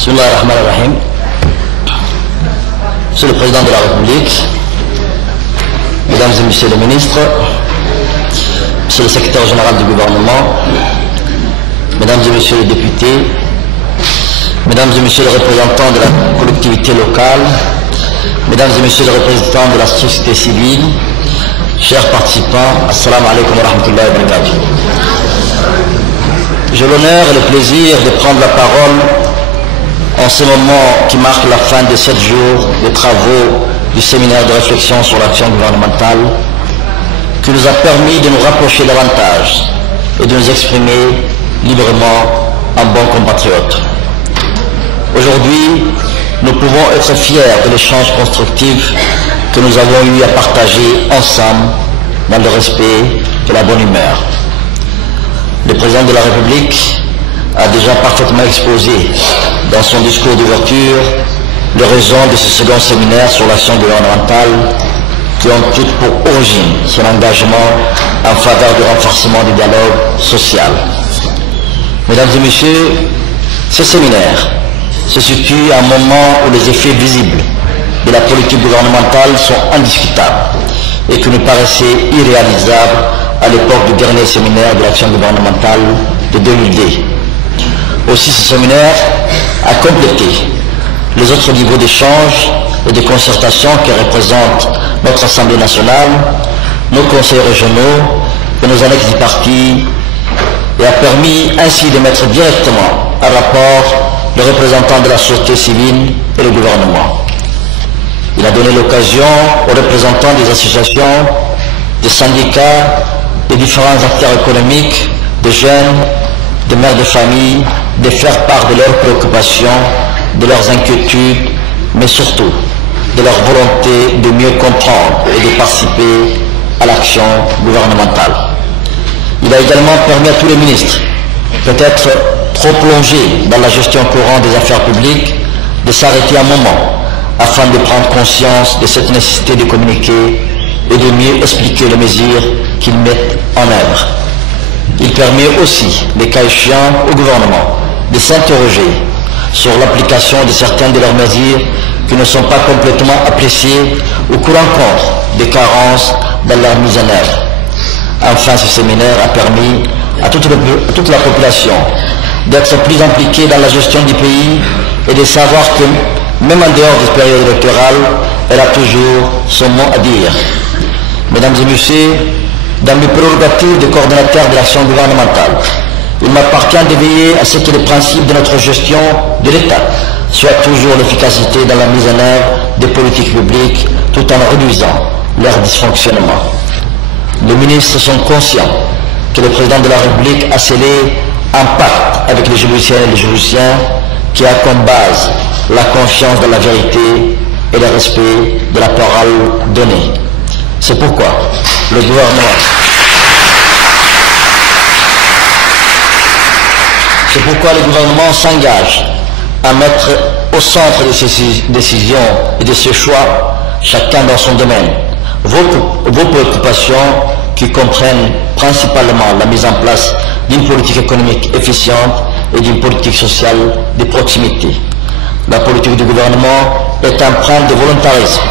Bismillah ar-Rahman ar-Rahim. Monsieur le Président de la République, Mesdames et Messieurs les ministres, Monsieur le Secrétaire général du gouvernement, Mesdames et Messieurs les députés, Mesdames et Messieurs les représentants de la collectivité locale, Mesdames et Messieurs les représentants de la société civile, chers participants, Assalamu alaikum wa rahmatullahi wa barakatuh. J'ai l'honneur et le plaisir de prendre la parole en ce moment qui marque la fin de 7 jours de travaux du séminaire de réflexion sur l'action gouvernementale qui nous a permis de nous rapprocher davantage et de nous exprimer librement en bons compatriotes. Aujourd'hui, nous pouvons être fiers de l'échange constructif que nous avons eu à partager ensemble dans le respect et la bonne humeur. Le président de la République a déjà parfaitement exposé dans son discours d'ouverture les raisons de ce second séminaire sur l'action gouvernementale qui ont toutes pour origine son engagement en faveur du renforcement du dialogue social. Mesdames et messieurs, ce séminaire se situe à un moment où les effets visibles de la politique gouvernementale sont indiscutables et qui nous paraissaient irréalisables à l'époque du dernier séminaire de l'action gouvernementale de 2002. Aussi, ce séminaire a complété les autres niveaux d'échange et de concertation que représente notre Assemblée nationale, nos conseils régionaux et nos annexes du parti et a permis ainsi de mettre directement en rapport les représentants de la société civile et le gouvernement. Il a donné l'occasion aux représentants des associations, des syndicats, des différents acteurs économiques, des jeunes, des mères de famille, de faire part de leurs préoccupations, de leurs inquiétudes, mais surtout de leur volonté de mieux comprendre et de participer à l'action gouvernementale. Il a également permis à tous les ministres, peut-être trop plongés dans la gestion courante des affaires publiques, de s'arrêter un moment afin de prendre conscience de cette nécessité de communiquer et de mieux expliquer les mesures qu'ils mettent en œuvre. Il permet aussi, les cas échéants, au gouvernement de s'interroger sur l'application de certaines de leurs mesures qui ne sont pas complètement appréciées ou qui rencontrent des carences dans leur mise en œuvre. Enfin, ce séminaire a permis à toute la population d'être plus impliquée dans la gestion du pays et de savoir que, même en dehors des périodes électorales, elle a toujours son mot à dire. Mesdames et messieurs, dans mes prérogatives de coordonnateur de l'action gouvernementale, il m'appartient de veiller à ce que les principes de notre gestion de l'État soient toujours l'efficacité dans la mise en œuvre des politiques publiques tout en réduisant leur dysfonctionnement. Les ministres sont conscients que le président de la République a scellé un pacte avec les juriciennes et les juriciens qui a comme base la confiance dans la vérité et le respect de la parole donnée. C'est pourquoi le gouvernement s'engage à mettre au centre de ces décisions et de ces choix, chacun dans son domaine, vos préoccupations qui comprennent principalement la mise en place d'une politique économique efficiente et d'une politique sociale de proximité. La politique du gouvernement est empreinte de volontarisme,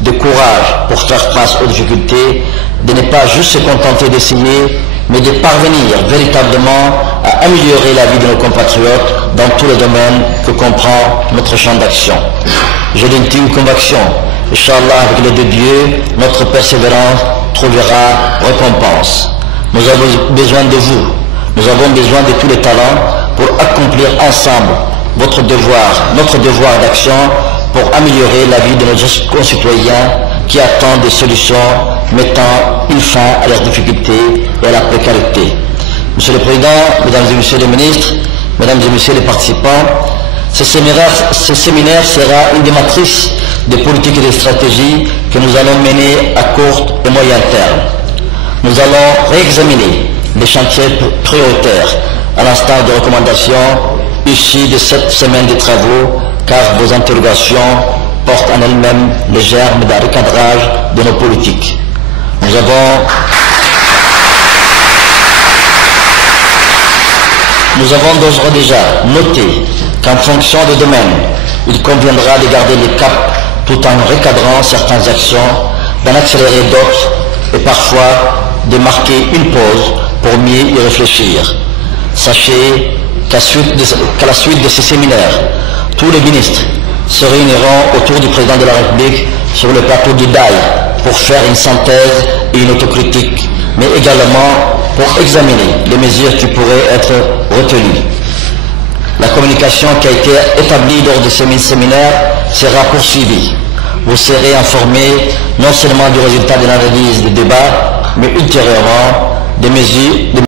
de courage pour faire face aux difficultés, de ne pas juste se contenter d'essayer, mais de parvenir véritablement à améliorer la vie de nos compatriotes dans tous les domaines que comprend notre champ d'action. J'ai l'intime conviction, Inch'Allah, avec l'aide de Dieu, notre persévérance trouvera récompense. Nous avons besoin de vous, nous avons besoin de tous les talents pour accomplir ensemble votre devoir, notre devoir d'action pour améliorer la vie de nos concitoyens qui attendent des solutions mettant une fin à leurs difficultés et à la précarité. Monsieur le Président, Mesdames et Messieurs les ministres, Mesdames et Messieurs les participants, ce séminaire sera une des matrices de politiques et de stratégies que nous allons mener à court et moyen terme. Nous allons réexaminer les chantiers prioritaires à l'instar de recommandations issues de cette semaine de travaux, car vos interrogations portent en elles-mêmes les germes d'un recadrage de nos politiques. Nous avons d'ores et déjà noté qu'en fonction des domaines, il conviendra de garder le cap tout en recadrant certaines actions, d'en accélérer d'autres et parfois de marquer une pause pour mieux y réfléchir. Sachez qu'à la suite de ces séminaires, tous les ministres se réuniront autour du président de la République sur le plateau du DAI pour faire une synthèse et une autocritique, mais également pour examiner les mesures qui pourraient être retenues. La communication qui a été établie lors de ces séminaires sera poursuivie. Vous serez informés non seulement du résultat de l'analyse des débats, mais ultérieurement des mesures